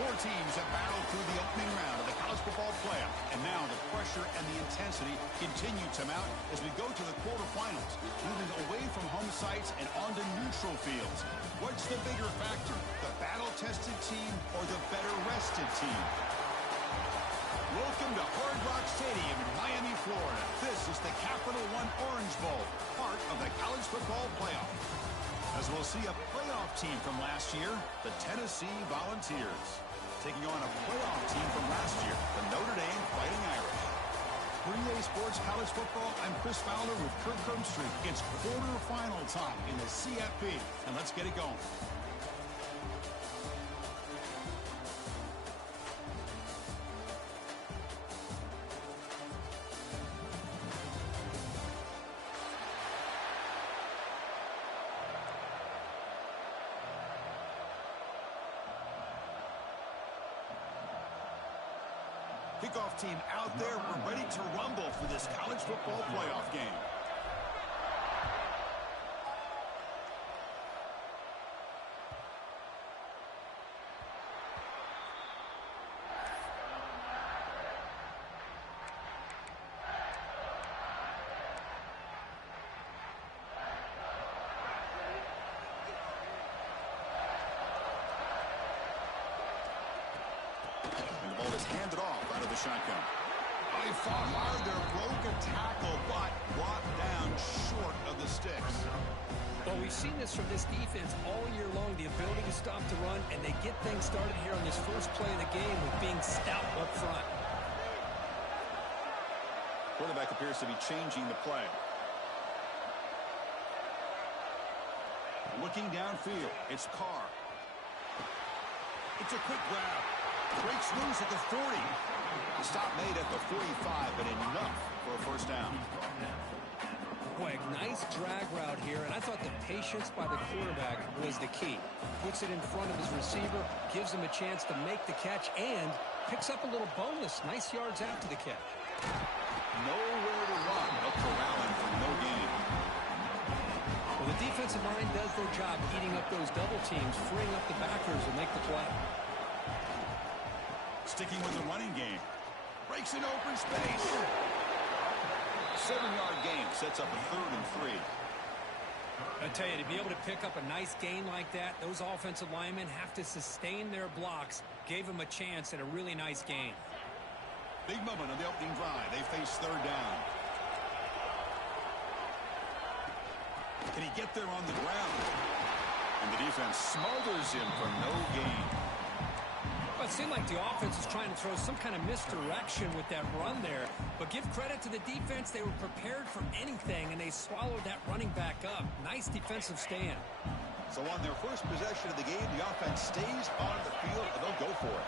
Four teams have battled through the opening round of the college football playoff. And now the pressure and the intensity continue to mount as we go to the quarterfinals, moving away from home sites and onto neutral fields. What's the bigger factor, the battle-tested team or the better-rested team? Welcome to Hard Rock Stadium in Miami, Florida. This is the Capital One Orange Bowl, part of the college football playoff. As we'll see a playoff team from last year, the Tennessee Volunteers, taking on a playoff team from last year, the Notre Dame Fighting Irish. For EA Sports College Football, I'm Chris Fowler with Kirk Herbstreit. It's quarterfinal time in the CFP, and let's get it going. Kickoff team out there. We're ready to rumble for this college football playoff game. Shotgun. Oh, he fought hard there, broke a tackle, but brought down short of the sticks. Well, we've seen this from this defense all year long, the ability to stop the run, and they get things started here on this first play of the game with being stout up front. Quarterback appears to be changing the play. Looking downfield, it's Carr. It's a quick grab. Breaks loose at the 40. The stop made at the 45, but enough for a first down. Boy, a nice drag route here, and I thought the patience by the quarterback was the key. Puts it in front of his receiver, gives him a chance to make the catch, and picks up a little bonus. Nice yards after the catch. Nowhere to run. They'll corral him for no gain. Well, the defensive line does their job eating up those double teams, freeing up the backers to make the play. Sticking with the running game. Breaks in open space. 7-yard gain sets up a 3rd and 3. I tell you, to be able to pick up a nice gain like that, those offensive linemen have to sustain their blocks. Gave them a chance at a really nice gain. Big moment on the opening drive. They face 3rd down. Can he get there on the ground? And the defense smothers him for no gain. Well, it seemed like the offense was trying to throw some kind of misdirection with that run there. But give credit to the defense. They were prepared for anything, and they swallowed that running back up. Nice defensive stand. So on their first possession of the game, the offense stays on the field, and they'll go for it.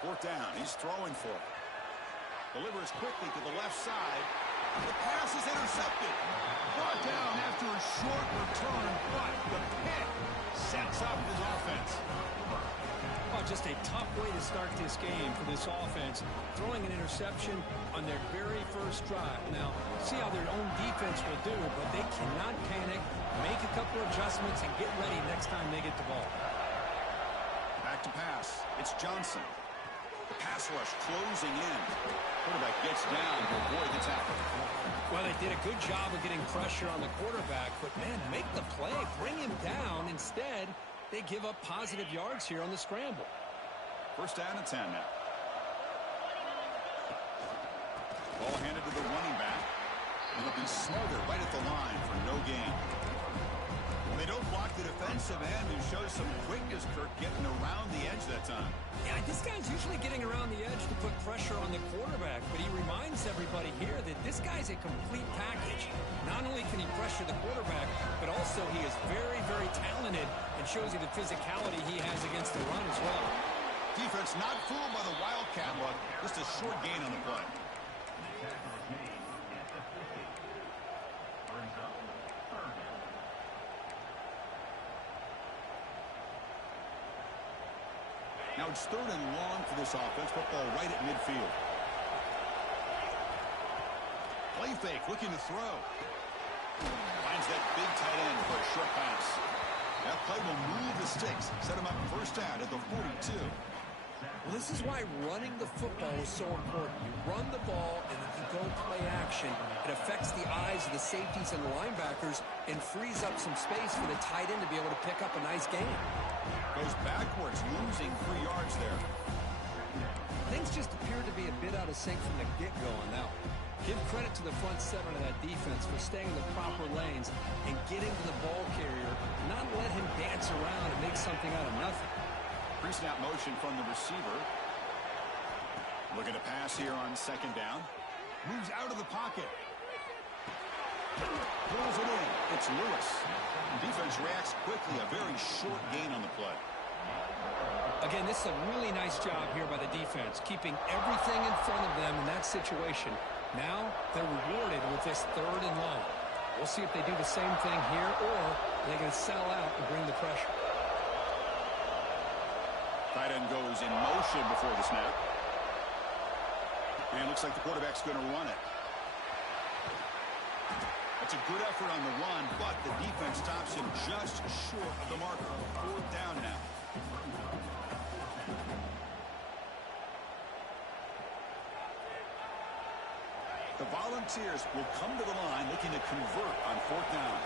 Fourth down. He's throwing for it. Delivers quickly to the left side. The pass is intercepted. Brought down after a short return, but the pick sets up his offense. Oh, just a tough way to start this game for this offense. Throwing an interception on their very first drive. Now, see how their own defense will do, but they cannot panic, make a couple of adjustments, and get ready next time they get the ball. Back to pass. It's Johnson. The pass rush closing in. Quarterback gets down to avoid the tackle. Well, they did a good job of getting pressure on the quarterback, but, man, make the play, bring him down. Instead, they give up positive yards here on the scramble. First down and 10 now. Ball handed to the running back. And it'll be smothered right at the line for no gain. They don't block the defensive end, who shows some quickness, Kirk, getting around the edge that time. Yeah, this guy's usually getting around the edge to put pressure on the quarterback, but he reminds everybody here that this guy's a complete package. Not only can he pressure the quarterback, but also he is very, very talented and shows you the physicality he has against the run as well. Defense not fooled by the Wildcat look. Just a short gain on the play. Now it's 3rd and long for this offense. Football right at midfield. Play fake, looking to throw. Finds that big tight end for a short pass. That play will move the sticks, set him up first down at the 42. Well, this is why running the football is so important. You run the ball, and if you go play action, it affects the eyes of the safeties and the linebackers and frees up some space for the tight end to be able to pick up a nice gain. Goes backwards, losing 3 yards there. Things just appear to be a bit out of sync from the get-go on that one. Give credit to the front seven of that defense for staying in the proper lanes and getting to the ball carrier, not let him dance around and make something out of nothing. Pre-snap motion from the receiver. Looking to pass here on second down. Moves out of the pocket. Pulls it in. It's Lewis. Defense reacts quickly. A very short gain on the play. Again, this is a really nice job here by the defense, keeping everything in front of them in that situation. Now they're rewarded with this 3rd and long. We'll see if they do the same thing here, or they're going to sell out and bring the pressure. Tight end goes in motion before the snap. And looks like the quarterback's going to run it. That's a good effort on the run, but the defense stops him just short of the marker. 4th down now. The Volunteers will come to the line looking to convert on 4th down.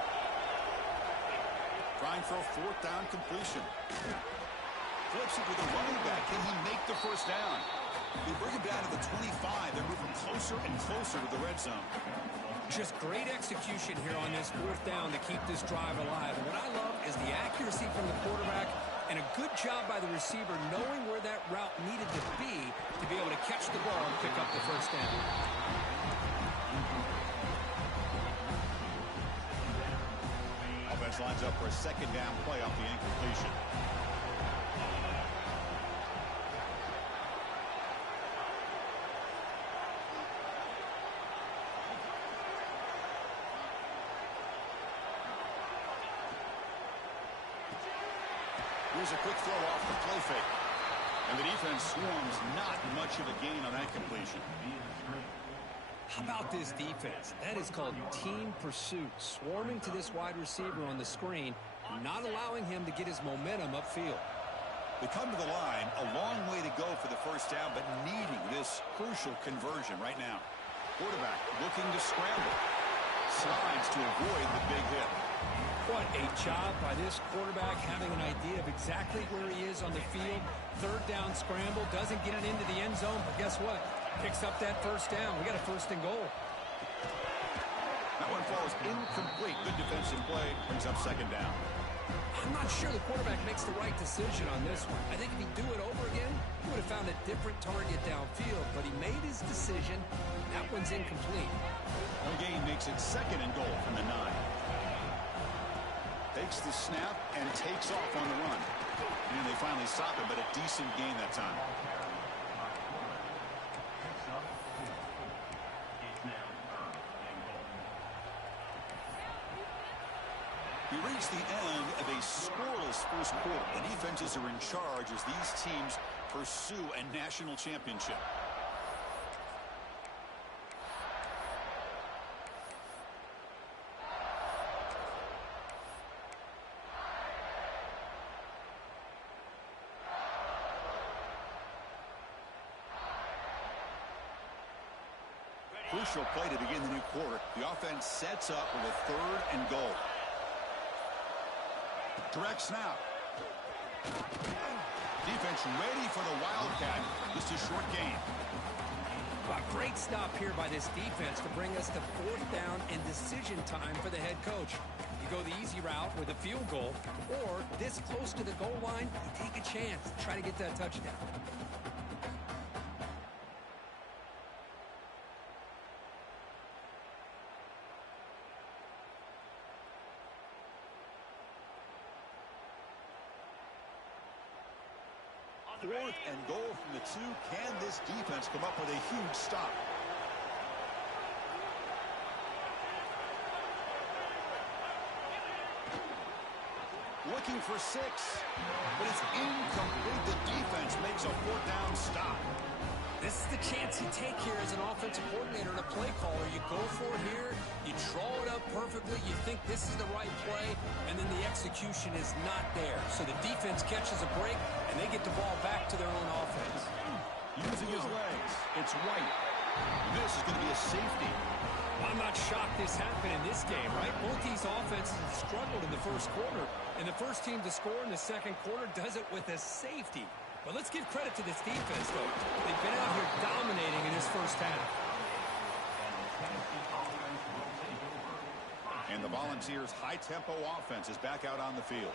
Trying for a 4th down completion. Flips it with a running back. Can he make the first down? They bring it down to the 25. They're moving closer and closer to the red zone. Just great execution here on this 4th down to keep this drive alive. And what I love is the accuracy from the quarterback and a good job by the receiver knowing where that route needed to be able to catch the ball and pick up the first down. Offense lines up for a second down play off the incompletion. Here's a quick throw off the play fake. And the defense swarms not much of a gain on that completion. How about this defense? That is called team pursuit. Swarming to this wide receiver on the screen, not allowing him to get his momentum upfield. They come to the line, a long way to go for the first down, but needing this crucial conversion right now. Quarterback looking to scramble. Slides to avoid the big hit. What a job by this quarterback, having an idea of exactly where he is on the field. 3rd down scramble, doesn't get it into the end zone, but guess what? Picks up that first down. We got a 1st and goal. That one falls incomplete. Good defensive play, brings up 2nd down. I'm not sure the quarterback makes the right decision on this one. I think if he'd do it over again, he would have found a different target downfield, but he made his decision. That one's incomplete. The game makes it 2nd and goal from the 9. Takes the snap and takes off on the run. And they finally stop it, but a decent gain that time. We reach the end of a scoreless first quarter. The defenses are in charge as these teams pursue a national championship. Crucial play to begin the new quarter. The offense sets up with a 3rd and goal. Direct snap. Defense ready for the Wildcat. Just a short gain. A great stop here by this defense to bring us to 4th down and decision time for the head coach. You go the easy route with a field goal, or this close to the goal line, you take a chance to try to get that touchdown. Fourth and goal from the 2. Can this defense come up with a huge stop? Looking for 6, but it's incomplete. The defense makes a 4th down stop. This is the chance you take here as an offensive coordinator and a play caller. You go for it here, you draw it up perfectly, you think this is the right play, and then the execution is not there. So the defense catches a break, and they get the ball back to their own offense. Using his legs, it's White. This is going to be a safety. I'm not shocked this happened in this game, right? Both these offenses have struggled in the first quarter, and the first team to score in the second quarter does it with a safety. But let's give credit to this defense, though. They've been out here dominating in this first half. And the Volunteers' high-tempo offense is back out on the field.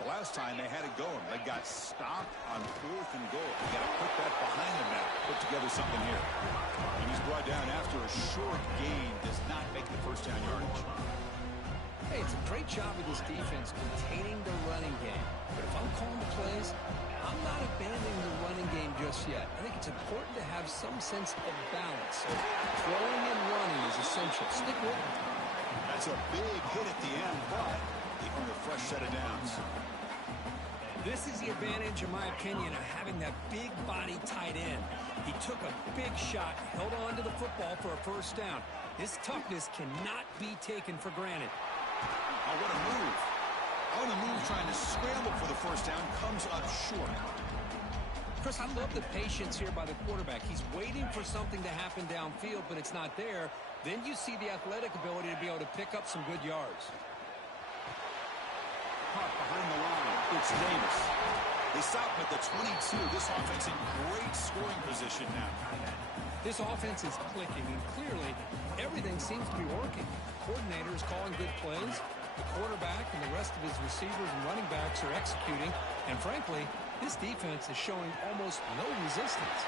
The last time they had it going, they got stopped on 4th and goal. They got to put that behind them now. Put together something here. And he's brought down after a short gain. Does not make the first down yardage. Hey, it's a great job of this defense containing the running game. But if I'm calling the plays, I'm not abandoning the running game just yet. I think it's important to have some sense of balance. So throwing and running is essential. Stick with it. That's a big hit at the end, but they earn a fresh set of downs. This is the advantage, in my opinion, of having that big body tight end. He took a big shot, held on to the football for a first down. His toughness cannot be taken for granted. Oh, what a move. On the move, trying to scramble for the first down, comes up short. Chris, I love the patience here by the quarterback. He's waiting for something to happen downfield, but it's not there. Then you see the athletic ability to be able to pick up some good yards. Caught behind the line. It's Davis. They stop him at the 22. This offense in great scoring position now. This offense is clicking, and clearly everything seems to be working. The coordinator is calling good plays. The quarterback and the rest of his receivers and running backs are executing. And frankly, this defense is showing almost no resistance.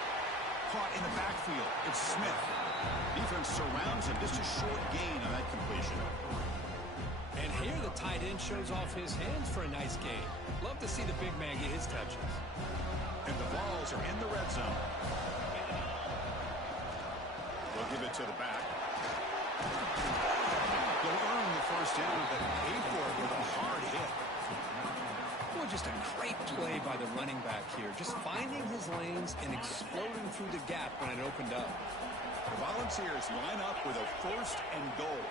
Caught in the backfield. It's Smith. Defense surrounds him. Just a short gain on that completion. And here the tight end shows off his hands for a nice gain. Love to see the big man get his touches. And the balls are in the red zone. They'll give it to the back. They'll earn the first down, but pay for it with a hard hit. Well, just a great play by the running back here. Just finding his lanes and exploding through the gap when it opened up. The Volunteers line up with a first and goal.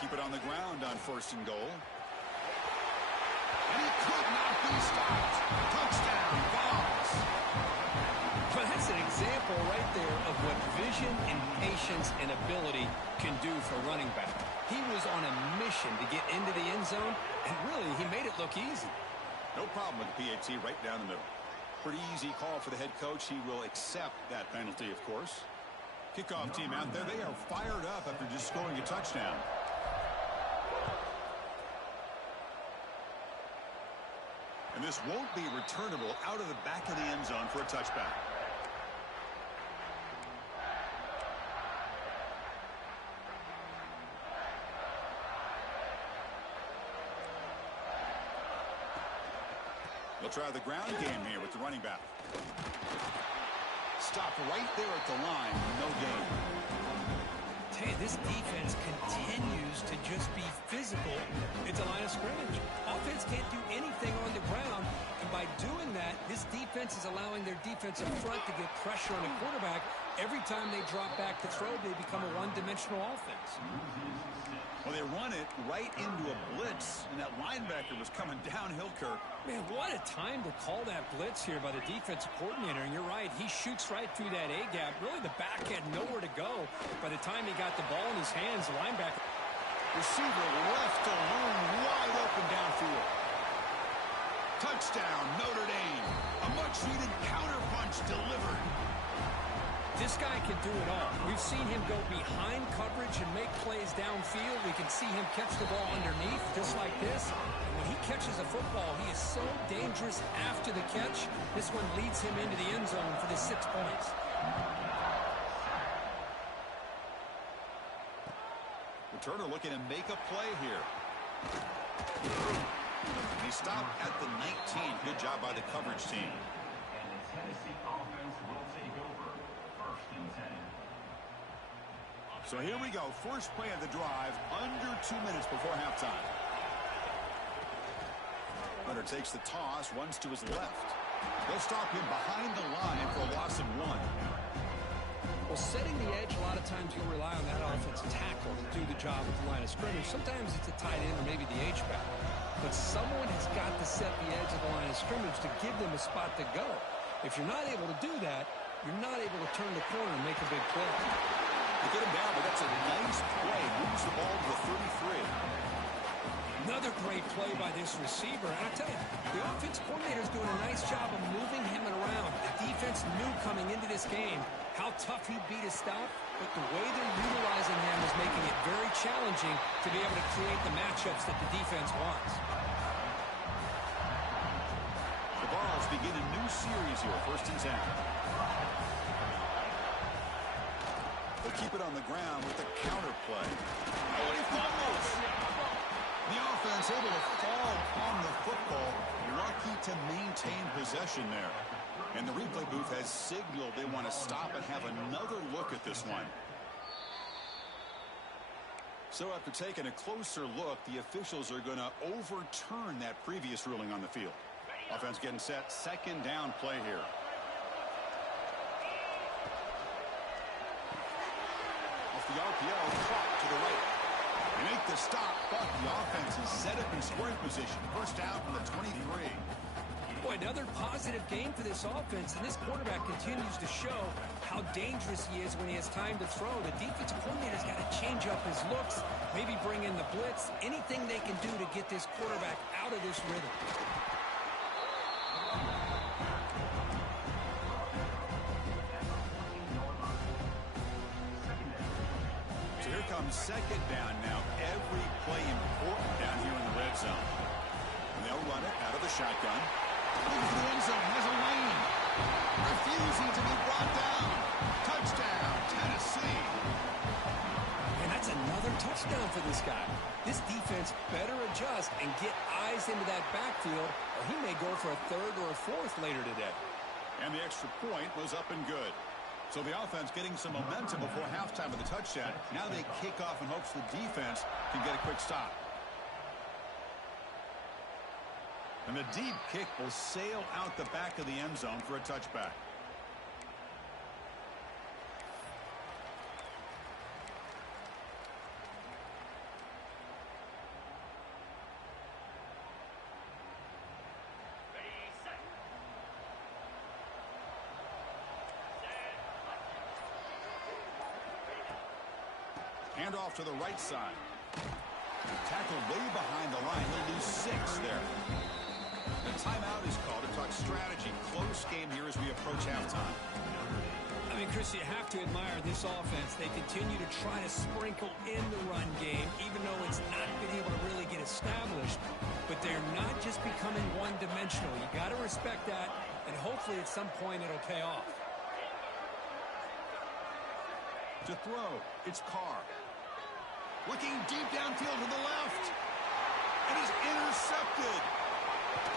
Keep it on the ground on first and goal. And he could not be stopped. Touchdown, Vols. Well, that's an example right there of what vision and patience and ability can do for a running back. He was on a mission to get into the end zone, and really, he made it look easy. No problem with the PAT right down the middle. Pretty easy call for the head coach. He will accept that penalty, of course. Kickoff team out there. They are fired up after just scoring a touchdown. And this won't be returnable out of the back of the end zone for a touchback. They'll try the ground game here with the running back. Stop right there at the line. No gain. Hey, this defense continues to just be physical at the line of scrimmage. Offense can't do anything on the ground, and by doing that, this defense is allowing their defensive front to get pressure on the quarterback. Every time they drop back to throw, they become a one-dimensional offense. Well, they run it right into a blitz, and that linebacker was coming downhill, Kirk. Man, what a time to call that blitz here by the defensive coordinator. And you're right, he shoots right through that A-gap. Really, the back had nowhere to go. By the time he got the ball in his hands, the linebacker... Receiver left alone, wide open downfield. Touchdown, Notre Dame. A much-needed counterpunch delivered. This guy can do it all. We've seen him go behind coverage and make plays downfield. We can see him catch the ball underneath, just like this. And when he catches a football, he is so dangerous after the catch. This one leads him into the end zone for the 6 points. Returner looking to make a play here. And he stopped at the 19. Good job by the coverage team. And the Tennessee offense will take over. First and 10. So here we go. First play of the drive, under 2 minutes before halftime. Hunter takes the toss, runs to his left. They'll stop him behind the line for a loss of 1. times you'll rely on that offensive tackle to do the job at the line of scrimmage. Sometimes it's a tight end or maybe the H-back. But someone has got to set the edge of the line of scrimmage to give them a spot to go. If you're not able to do that, you're not able to turn the corner and make a big play. They get him down, but that's a nice play. Moves the ball to the 33. Another great play by this receiver. And I tell you, the offense coordinator is doing a nice job of moving him around. The defense knew coming into this game how tough he'd be to stop, but the way they're utilizing him is making it very challenging to be able to create the matchups that the defense wants. The Vols begin a new series here, 1st and 10. They'll keep it on the ground with the counter play. Oh, and he fumbles! The offense able to fall on the football. Lucky to maintain possession there. And the replay booth has signaled they want to stop and have another look at this one. So after taking a closer look, the officials are going to overturn that previous ruling on the field. Offense getting set, 2nd down play here. Off the RPO, clock to the right. They make the stop, but the offense is set up in scoring position. 1st down from the 23. Boy, another positive game for this offense, and this quarterback continues to show how dangerous he is when he has time to throw. The defensive coordinator's got to change up his looks, maybe bring in the blitz, anything they can do to get this quarterback out of this rhythm. So here comes 2nd down now. Every play important down here in the red zone. And they'll run it out of the shotgun. Looking for the end zone, has a lane. Refusing to be brought down. Touchdown, Tennessee. And that's another touchdown for this guy. This defense better adjust and get eyes into that backfield, or he may go for a 3rd or a 4th later today. And the extra point was up and good. So the offense getting some momentum before halftime with the touchdown. Now they kick off in hopes the defense can get a quick stop. And the deep kick will sail out the back of the end zone for a touchback. Hand off to the right side. Tackled way behind the line. He'll lose 6 there. The timeout is called to talk strategy. Close game here as we approach halftime. I mean, Chris, you have to admire this offense. They continue to try to sprinkle in the run game, even though it's not been able to really get established. But they're not just becoming one-dimensional. You got to respect that, and hopefully at some point it'll pay off. To throw, it's Carr. Looking deep downfield to the left. And he's intercepted.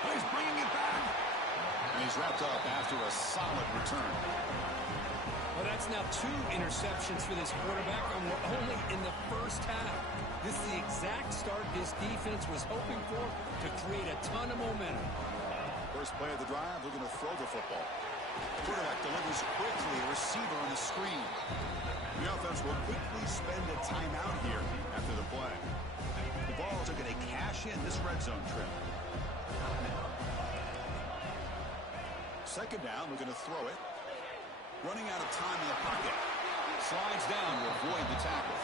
But he's bringing it back. And he's wrapped up after a solid return. Well, that's now 2 interceptions for this quarterback, and we're only in the 1st half. This is the exact start this defense was hoping for to create a ton of momentum. First play of the drive, they're going to throw the football. Quarterback delivers quickly, a receiver on the screen. The offense will quickly spend a timeout here after the play. The Vols are going to cash in this red zone trip. 2nd down, we're going to throw it. Running out of time in the pocket. Slides down to avoid the tackle.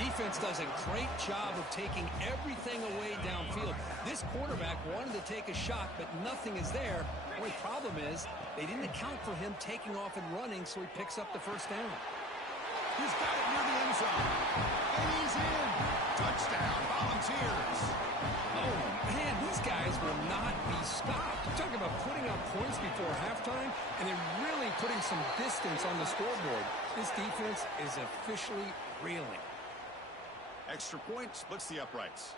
Defense does a great job of taking everything away downfield. This quarterback wanted to take a shot, but nothing is there. The only problem is they didn't account for him taking off and running, so he picks up the 1st down. He's got it near the end zone. And he's in. Touchdown, Volunteers. Oh, man, these guys will not be stopped. You're talking about putting up points before halftime, and then really putting some distance on the scoreboard. This defense is officially reeling. Extra point splits the uprights.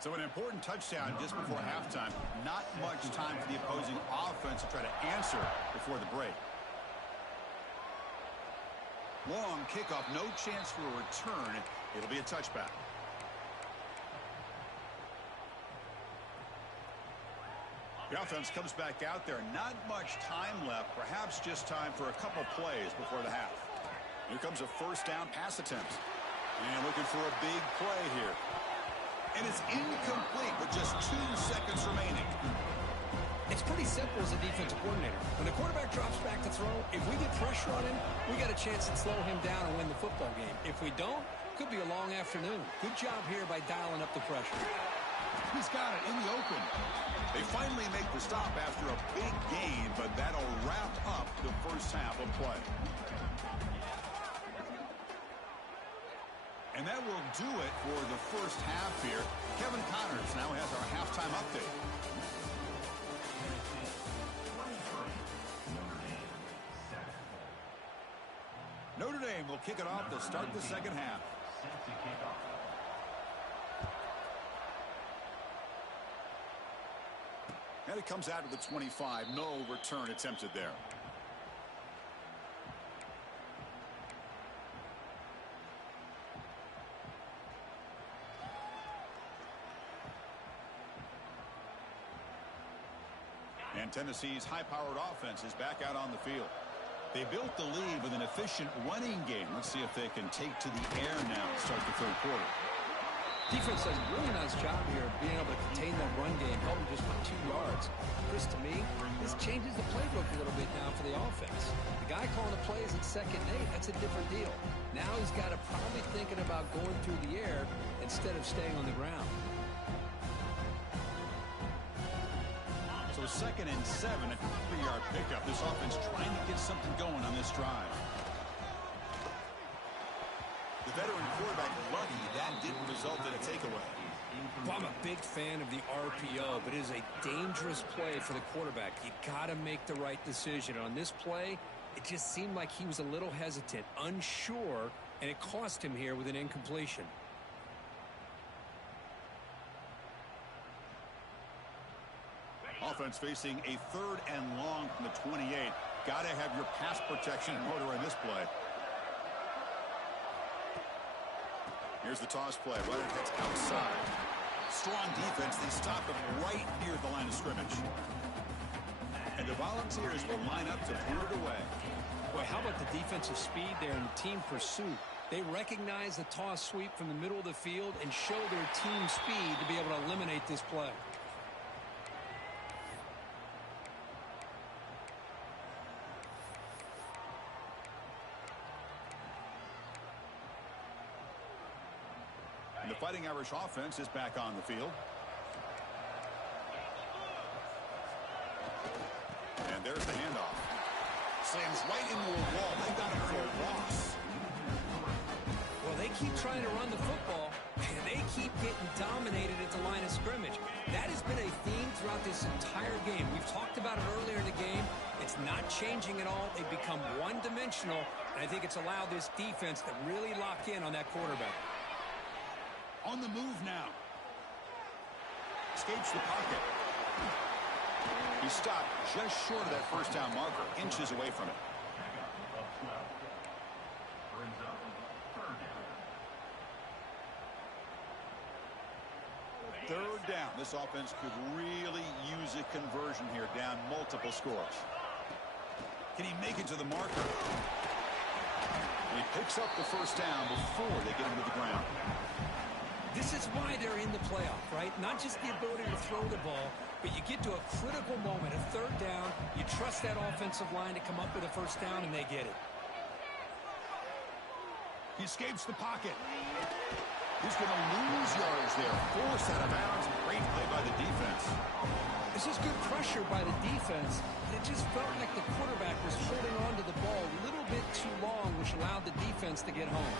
So an important touchdown just before halftime. Not much time for the opposing offense to try to answer before the break. Long kickoff, no chance for a return. It'll be a touchback. The offense comes back out there. Not much time left. Perhaps just time for a couple plays before the half. Here comes a first down pass attempt. And looking for a big play here. And it's incomplete with just 2 seconds remaining. It's pretty simple as a defensive coordinator. When the quarterback drops back to throw, if we get pressure on him, we got a chance to slow him down and win the football game. If we don't, could be a long afternoon. Good job here by dialing up the pressure. He's got it in the open. They finally make the stop after a big gain, but that'll wrap up the first half of play. And that will do it for the first half here. Kevin Connors now has our halftime update. Notre Dame will kick it off to start the second half. And it comes out to the 25. No return attempted there. And Tennessee's high-powered offense is back out on the field. They built the lead with an efficient running game. Let's see if they can take to the air now to start the third quarter. Defense does a really nice job here of being able to contain that run game, held him just for 2 yards. Chris, to me, this changes the playbook a little bit now for the offense. The guy calling the plays at 2nd and 8, that's a different deal. Now he's got to probably thinking about going through the air instead of staying on the ground. So 2nd and 7, a 3-yard pickup. This offense trying to get something going on this drive. The veteran quarterback lucky that didn't result in a takeaway. Well, I'm a big fan of the RPO, but it is a dangerous play for the quarterback. You got to make the right decision. On this play, it just seemed like he was a little hesitant, unsure, and it cost him here with an incompletion. Offense facing a 3rd and long from the 28. Got to have your pass protection in order in this play. Here's the toss play. Runner heads outside. Strong defense. They stop him right near the line of scrimmage. And the Volunteers will line up to put it away. Boy, how about the defensive speed there and the team pursuit? They recognize the toss sweep from the middle of the field and show their team speed to be able to eliminate this play. And the Fighting Irish offense is back on the field. And there's the handoff. Slams right into a wall. They got him for a loss. Well, they keep trying to run the football, and they keep getting dominated at the line of scrimmage. That has been a theme throughout this entire game. We've talked about it earlier in the game. It's not changing at all. They've become one-dimensional, and I think it's allowed this defense to really lock in on that quarterback. On the move now. Escapes the pocket. He stopped just short of that first down marker, inches away from it. Third down. This offense could really use a conversion here, down multiple scores. Can he make it to the marker? And he picks up the first down before they get him to the ground. This is why they're in the playoff, right? Not just the ability to throw the ball, but you get to a critical moment, a 3rd down. You trust that offensive line to come up with a first down, and they get it. He escapes the pocket. He's going to lose yards there. Forced out of bounds. Great play by the defense. This is good pressure by the defense. It just felt like the quarterback was holding on to the ball a little bit too long, which allowed the defense to get home.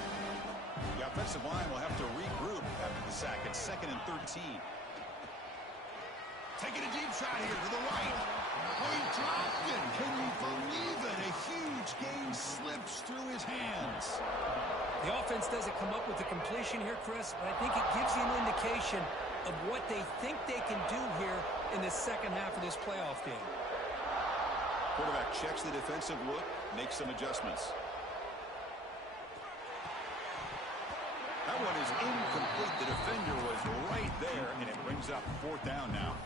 The offensive line will have to regroup after the sack at 2nd and 13. Taking a deep shot here to the right. Oh, he dropped it. Can you believe it? A huge gain slips through his hands. The offense doesn't come up with the completion here, Chris, but I think it gives you an indication of what they think they can do here in the second half of this playoff game. Quarterback checks the defensive look, makes some adjustments. That one is incomplete. The defender was right there, and it brings up 4th down now.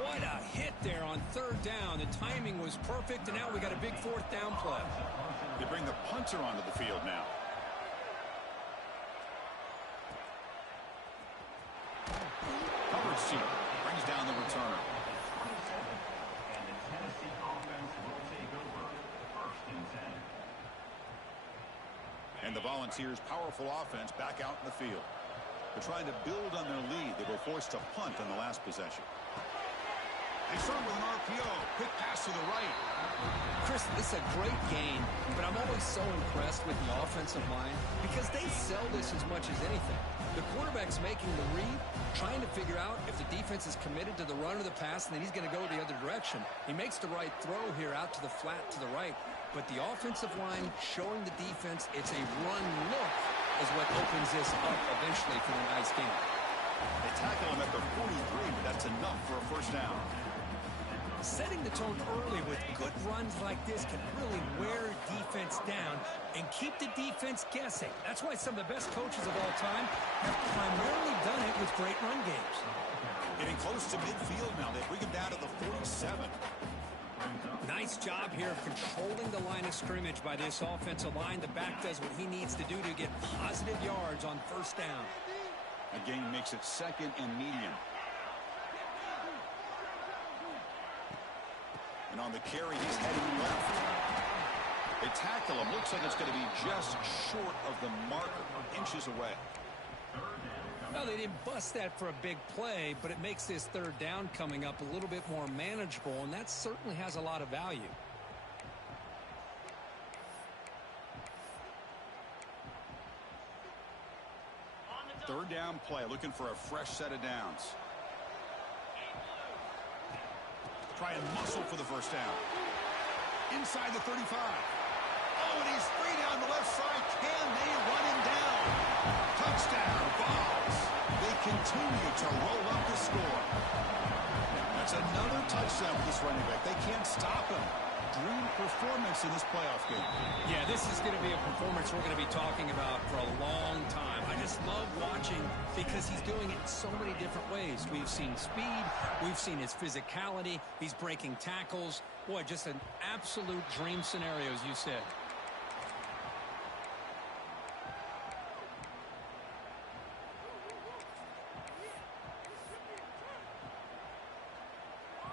What a hit there on third down. The timing was perfect, and now we got a big fourth down play. They bring the punter onto the field now. Coverage team brings down the returner. And the Tennessee offense will take over. First and 10. And the Volunteers' powerful offense back out in the field. They're trying to build on their lead. They were forced to punt on the last possession. They start with an RPO. Quick pass to the right. Chris, this is a great game, but I'm always so impressed with the offensive line because they sell this as much as anything. The quarterback's making the read, trying to figure out if the defense is committed to the run or the pass, and then he's going to go the other direction. He makes the right throw here out to the flat to the right, but the offensive line showing the defense it's a run look is what opens this up eventually for the nice game. They tackle him at the 43, but that's enough for a first down. Setting the tone early with good runs like this can really wear defense down and keep the defense guessing. That's why some of the best coaches of all time have primarily done it with great run games. Getting close to midfield now. They bring him down to the 47. Nice job here of controlling the line of scrimmage by this offensive line. The back does what he needs to do to get positive yards on first down. Again, makes it second and medium. And on the carry, he's heading left. They tackle him. Looks like it's going to be just short of the marker, inches away. No, they didn't bust that for a big play, but it makes this third down coming up a little bit more manageable, and that certainly has a lot of value. Third down play, looking for a fresh set of downs. Try and muscle for the first down. Inside the 35. Oh, and he's free down the left side. Can they run him down? Touchdown, Vols. They continue to roll up the score. That's another touchdown for this running back. They can't stop him. Dream performance in this playoff game. Yeah, this is going to be a performance we're going to be talking about for a long time. I just love watching because he's doing it in so many different ways. We've seen speed. We've seen his physicality. He's breaking tackles. Boy, just an absolute dream scenario, as you said.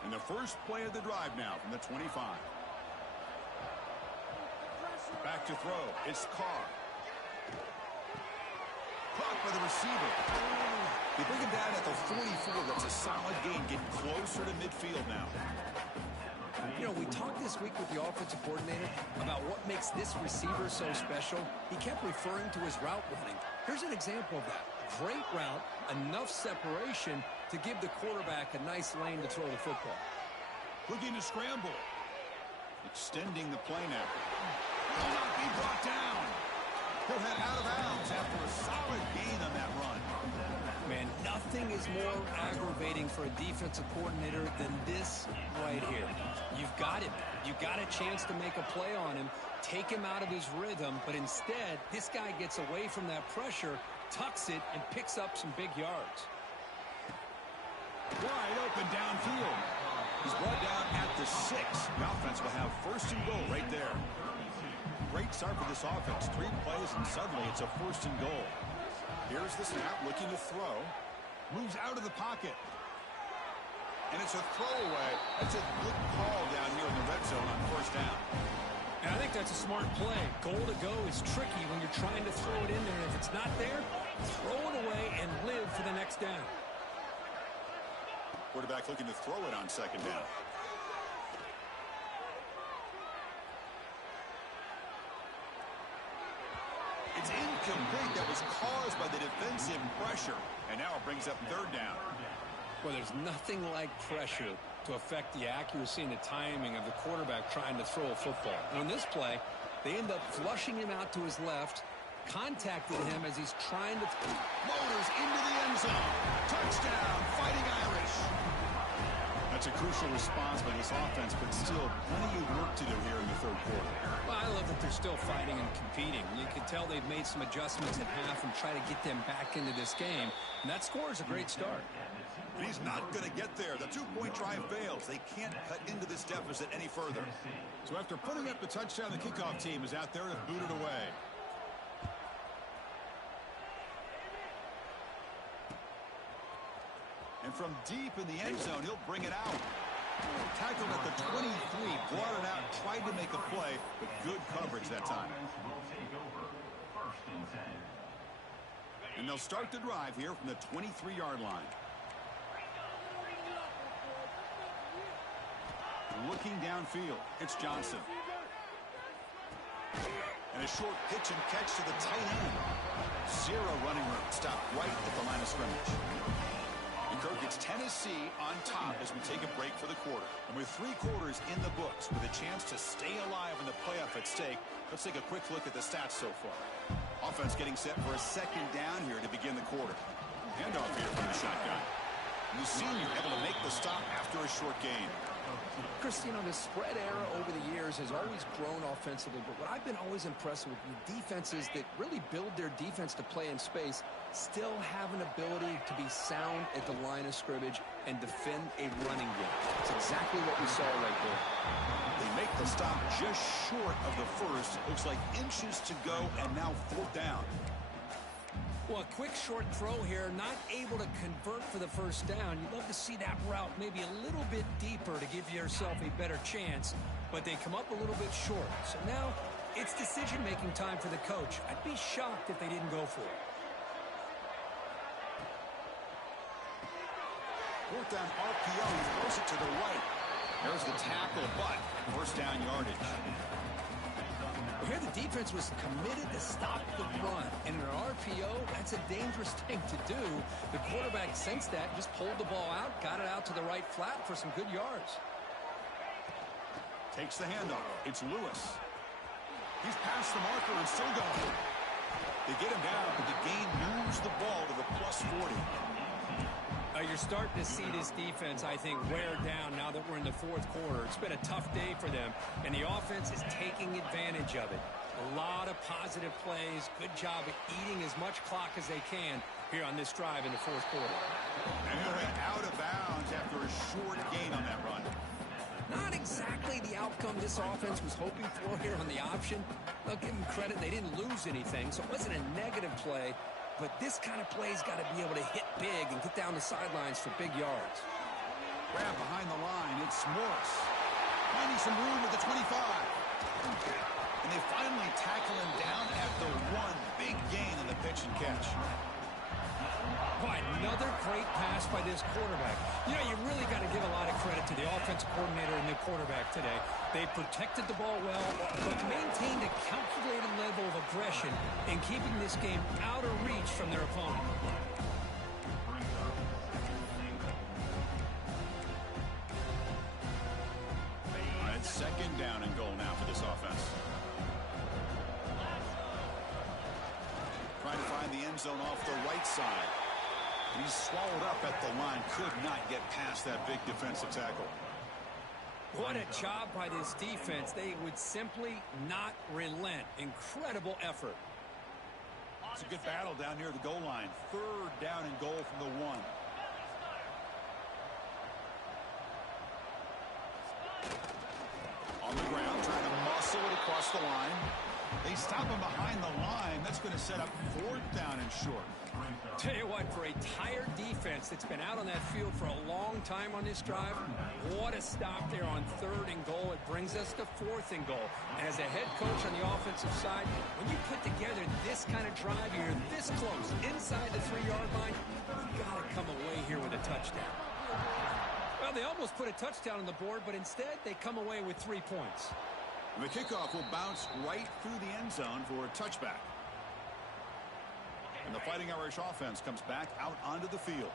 And the first play of the drive now from the 25. Back to throw. It's Carr. Caught by the receiver. They bring him down at the 44. That's a solid gain. Getting closer to midfield now. You know, we talked this week with the offensive coordinator about what makes this receiver so special. He kept referring to his route running. Here's an example of that. Great route, enough separation to give the quarterback a nice lane to throw the football. Looking to scramble. Extending the play now. Will not be brought down. He'll head out of bounds after a solid gain on that run. Man, nothing is more aggravating for a defensive coordinator than this right here. You've got him. You've got a chance to make a play on him, take him out of his rhythm, but instead, this guy gets away from that pressure, tucks it, and picks up some big yards. Wide open downfield. He's brought down at the 6. The offense will have first and goal right there. Great start for this offense. 3 plays, and suddenly it's a first and goal. Here's the snap, looking to throw. Moves out of the pocket. And it's a throwaway. That's a good call down here in the red zone on first down. And I think that's a smart play. Goal to go is tricky when you're trying to throw it in there. If it's not there, throw it away and live for the next down. Quarterback looking to throw it on second down. It's incomplete. That was caused by the defensive pressure. And now it brings up third down. Well, there's nothing like pressure to affect the accuracy and the timing of the quarterback trying to throw a football. And on this play, they end up flushing him out to his left, contacted him as he's trying to... Motors into the end zone. Touchdown, Fighting Irish. That's a crucial response by this offense, but still plenty of work to do here in the third quarter. Well, I love that they're still fighting and competing. You can tell they've made some adjustments at half and try to get them back into this game. And that score is a great start. And he's not going to get there. The two-point try fails. They can't cut into this deficit any further. So after putting up the touchdown, the kickoff team is out there to boot it away. And from deep in the end zone, he'll bring it out. Tackled at the 23, brought it out, tried to make a play, but good coverage that time. And they'll start the drive here from the 23-yard line. Looking downfield, it's Johnson. And a short pitch and catch to the tight end. Zero running room, stopped right at the line of scrimmage. And Kirk, it's Tennessee on top as we take a break for the quarter. And with 3 quarters in the books with a chance to stay alive in the playoff at stake, let's take a quick look at the stats so far. Offense getting set for a second down here to begin the quarter. Handoff here from the shotgun. And the senior able to make the stop after a short gain. Chris, the spread era over the years has always grown offensively, but what I've been always impressed with defenses that really build their defense to play in space still have an ability to be sound at the line of scrimmage and defend a running game. It's exactly what we saw right there. They make the stop just short of the first. Looks like inches to go, and now 4th down. Well, a quick short throw here, not able to convert for the first down. You'd love to see that route maybe a little bit deeper to give yourself a better chance, but they come up a little bit short. So now it's decision-making time for the coach. I'd be shocked if they didn't go for it. 4th down RPO, he throws it to the right. There's the tackle, but 1st down yardage. Here the defense was committed to stop the run. And in an RPO, that's a dangerous thing to do. The quarterback sensed that, just pulled the ball out, got it out to the right flat for some good yards. Takes the handoff. It's Lewis. He's past the marker and still going. They get him down, but the gain moves the ball to the +40. You're starting to see this defense, I think, wear down now that we're in the 4th quarter. It's been a tough day for them, and the offense is taking advantage of it. A lot of positive plays. Good job at eating as much clock as they can here on this drive in the 4th quarter. And he'll hit out of bounds after a short gain on that run. Not exactly the outcome this offense was hoping for here on the option. I'll give them credit. They didn't lose anything, so it wasn't a negative play. But this kind of play's got to be able to hit big and get down the sidelines for big yards. Grab behind the line. It's Morris. Finding some room at the 25. And they finally tackle him down at the 1. Big gain in the pitch and catch. Boy, another great pass by this quarterback. You know, you really got to give a lot of credit to the offensive coordinator and the quarterback today. They protected the ball well, but maintained a calculated level of aggression in keeping this game out of reach from their opponent. All right, 2nd down and goal now for this offense. Trying to find the end zone off the right side. He's swallowed up at the line. Could not get past that big defensive tackle. What a job by this defense. They would simply not relent. Incredible effort. It's a good battle down near the goal line. 3rd down and goal from the 1. On the ground, trying to muscle it across the line. They stop him behind the line. That's going to set up 4th down and short. Tell you what, for a tired defense that's been out on that field for a long time on this drive, what a stop there on 3rd and goal. It brings us to 4th and goal. And as a head coach on the offensive side, when you put together this kind of drive, you're this close, inside the 3-yard line, you got to come away here with a touchdown. Well, they almost put a touchdown on the board, but instead they come away with 3 points. And the kickoff will bounce right through the end zone for a touchback. And the Fighting Irish offense comes back out onto the field.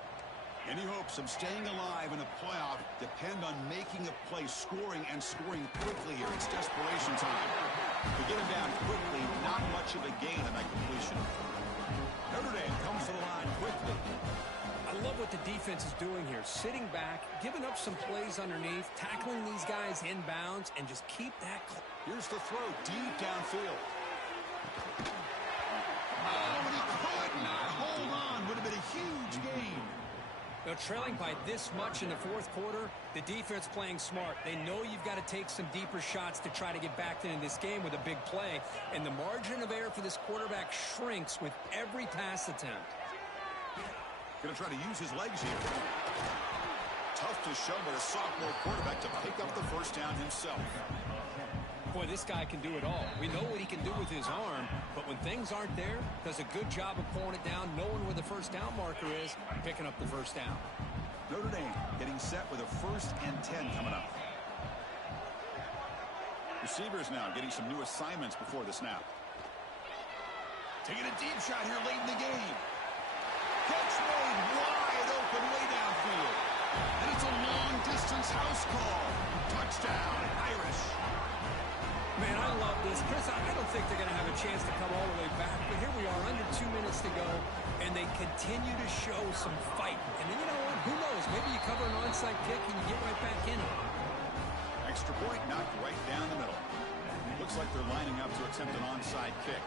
Any hopes of staying alive in a playoff depend on making a play, scoring and scoring quickly here. It's desperation time. To get him down quickly, not much of a gain on that completion. Notre Dame comes to the line quickly. I love what the defense is doing here. Sitting back, giving up some plays underneath, tackling these guys inbounds, and just keep that close. Here's the throw deep downfield. Oh, but he could not hold on. Would have been a huge gain. They're trailing by this much in the fourth quarter. The defense playing smart. They know you've got to take some deeper shots to try to get back into this game with a big play. And the margin of error for this quarterback shrinks with every pass attempt. Going to try to use his legs here. Tough to show by a sophomore quarterback to pick up the first down himself. Boy, this guy can do it all. We know what he can do with his arm, but when things aren't there, does a good job of pulling it down, knowing where the first down marker is, picking up the first down. Notre Dame getting set with a 1st and 10 coming up. Receivers now getting some new assignments before the snap. Taking a deep shot here late in the game. Catch made wide open way downfield. And it's a long-distance house call. Touchdown, Irish. Man, I love this. Chris, I don't think they're going to have a chance to come all the way back, but here we are, under 2 minutes to go, and they continue to show some fight. And then, you know what? Who knows? Maybe you cover an onside kick and you get right back in it. Extra point knocked right down the middle. Looks like they're lining up to attempt an onside kick.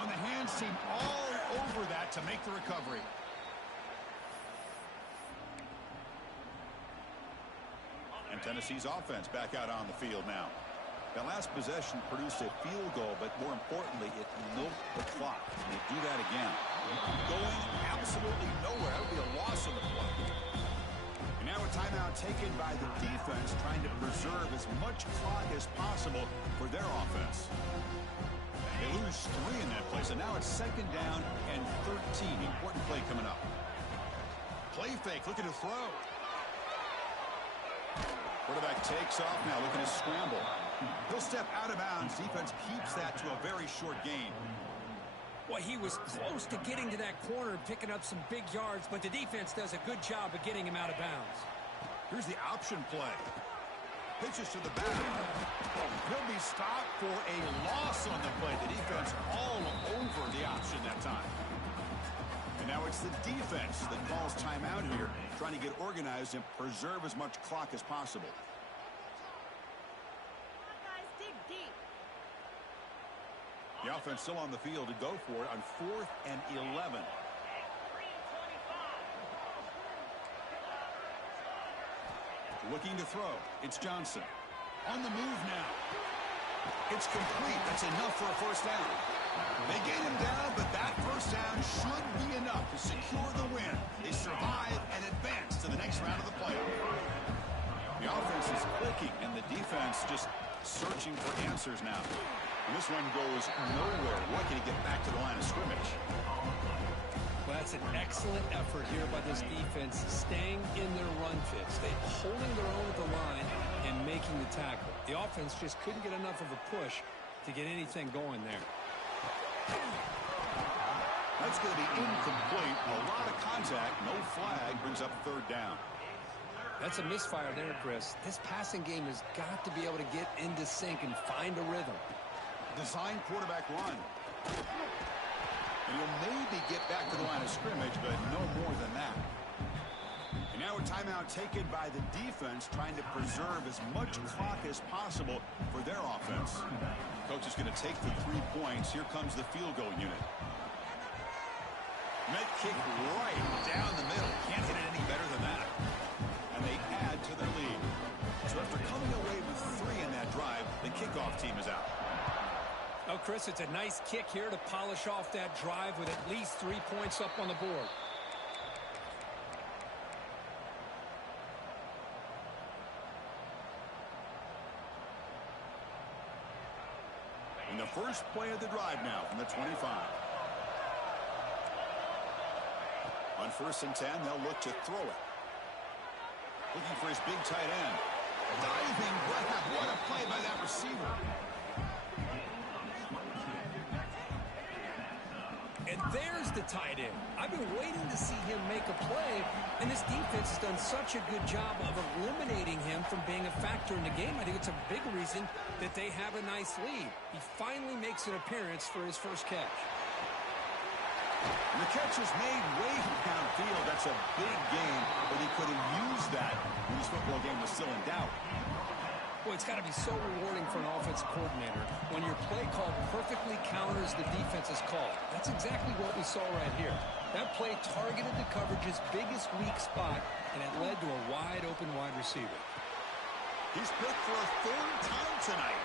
On the hands team all over that to make the recovery. And Tennessee's offense back out on the field now. That last possession produced a field goal, but more importantly, it milked the clock. And they do that again. Going absolutely nowhere. That would be a loss on the play. And now a timeout taken by the defense, trying to preserve as much clock as possible for their offense. They lose 3 in that play, so now it's 2nd down and 13. Important play coming up. Play fake, looking to throw. Quarterback takes off now, looking to scramble. He'll step out of bounds. Defense keeps that to a very short gain. Well, he was close to getting to that corner and picking up some big yards, but the defense does a good job of getting him out of bounds. Here's the option play. Pitches to the back. He'll be stopped for a loss on the play. The defense all over the option that time. And now it's the defense that calls timeout here, trying to get organized and preserve as much clock as possible. Guys, dig deep. The offense still on the field to go for it on 4th and 11. Looking to throw. It's Johnson. On the move now. It's complete. That's enough for a first down. They gain him down, but that first down should be enough to secure the win. They survive and advance to the next round of the playoff. The offense is clicking, and the defense just searching for answers now. And this one goes nowhere. Lucky to get back to the line of scrimmage. Well, that's an excellent effort here by this defense, staying in their run fits. They're holding their own at the line and making the tackle. The offense just couldn't get enough of a push to get anything going there. That's going to be incomplete. A lot of contact. No flag. Brings up 3rd down. That's a misfire there, Chris. This passing game has got to be able to get into sync and find a rhythm. Design quarterback run. And he'll maybe get back to the line of scrimmage, but no more than that. And now a timeout taken by the defense, trying to preserve as much clock as possible for their offense. Coach is going to take the 3 points. Here comes the field goal unit. Net kick right down the middle. Can't hit it any better than that. And they add to their lead. So after coming away with 3 in that drive, the kickoff team is out. Oh, Chris, it's a nice kick here to polish off that drive with at least 3 points up on the board. And the first play of the drive now from the 25. On 1st and 10, they'll look to throw it. Looking for his big tight end. Diving grab. What a play by that receiver. And there's the tight end. I've been waiting to see him make a play, and this defense has done such a good job of eliminating him from being a factor in the game. I think it's a big reason that they have a nice lead. He finally makes an appearance for his first catch. And the catch is made way downfield. That's a big gain, but he could have used that when his football game was still in doubt. Well, it's got to be so rewarding for an offensive coordinator when your play call perfectly counters the defense's call. That's exactly what we saw right here. That play targeted the coverage's biggest weak spot, and it led to a wide-open wide receiver. He's picked for a third time tonight.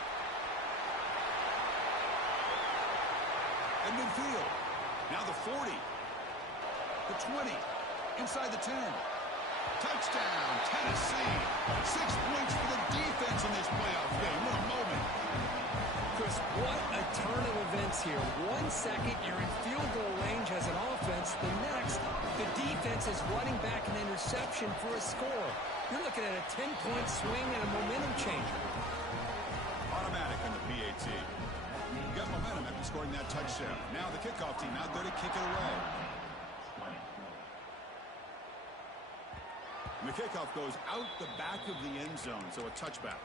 And midfield. Now the 40. The 20. Inside the 10. Touchdown, Tennessee. 6 points for the defense in this playoff game. What a moment. Chris, what a turn of events here. 1 second, you're in field goal range as an offense. The next, the defense is running back an interception for a score. You're looking at a 10-point swing and a momentum changer. Automatic in the PAT. You got momentum after scoring that touchdown. Now the kickoff team out there to kick it away. And the kickoff goes out the back of the end zone, so a touchback.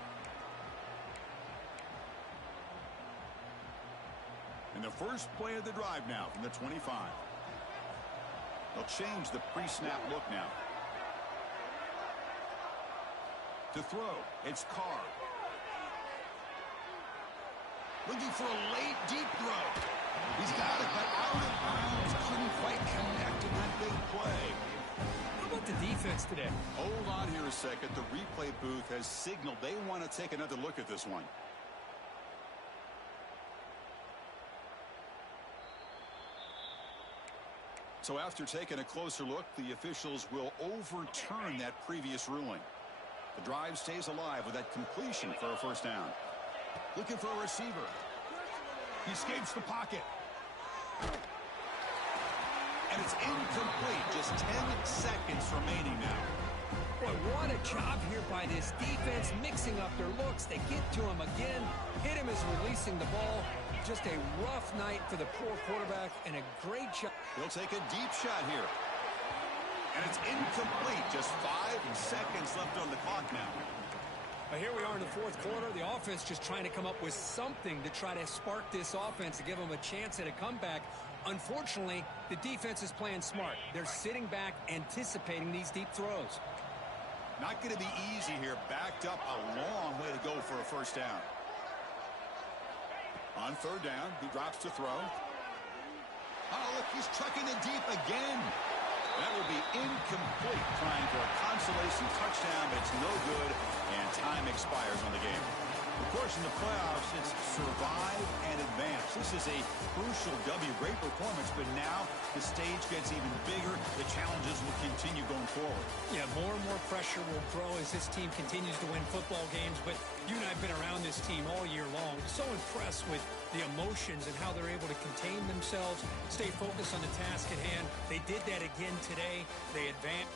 And the first play of the drive now from the 25. They'll change the pre-snap look now. To throw, it's Carr. Looking for a late, deep throw. He's got it, but out of bounds. Couldn't quite connect in that big play. How about the defense today? Hold on here a second. The replay booth has signaled they want to take another look at this one. So after taking a closer look, the officials will overturn that previous ruling. The drive stays alive with that completion for a first down. Looking for a receiver. He escapes the pocket. And it's incomplete. Just 10 seconds remaining now. Boy, what a job here by this defense, mixing up their looks. They get to him again. Hit him as releasing the ball. Just a rough night for the poor quarterback and a great job. He'll take a deep shot here. And it's incomplete. Just 5 seconds left on the clock now. But here we are in the fourth quarter. The offense just trying to come up with something to try to spark this offense to give them a chance at a comeback. Unfortunately, the defense is playing smart. They're sitting back, anticipating these deep throws. Not going to be easy here. Backed up a long way to go for a first down. On third down, he drops to throw. Oh, look, he's trucking it deep again. That will be incomplete, trying for a consolation touchdown, but it's no good, and time expires on the game. Of course, in the playoffs, it's survive and advance. This is a crucial W. Great performance, but now the stage gets even bigger. The challenges will continue going forward. Yeah, more and more pressure will grow as this team continues to win football games, but you and I have been around this team all year long. So impressed with the emotions and how they're able to contain themselves, stay focused on the task at hand. They did that again today. They advanced.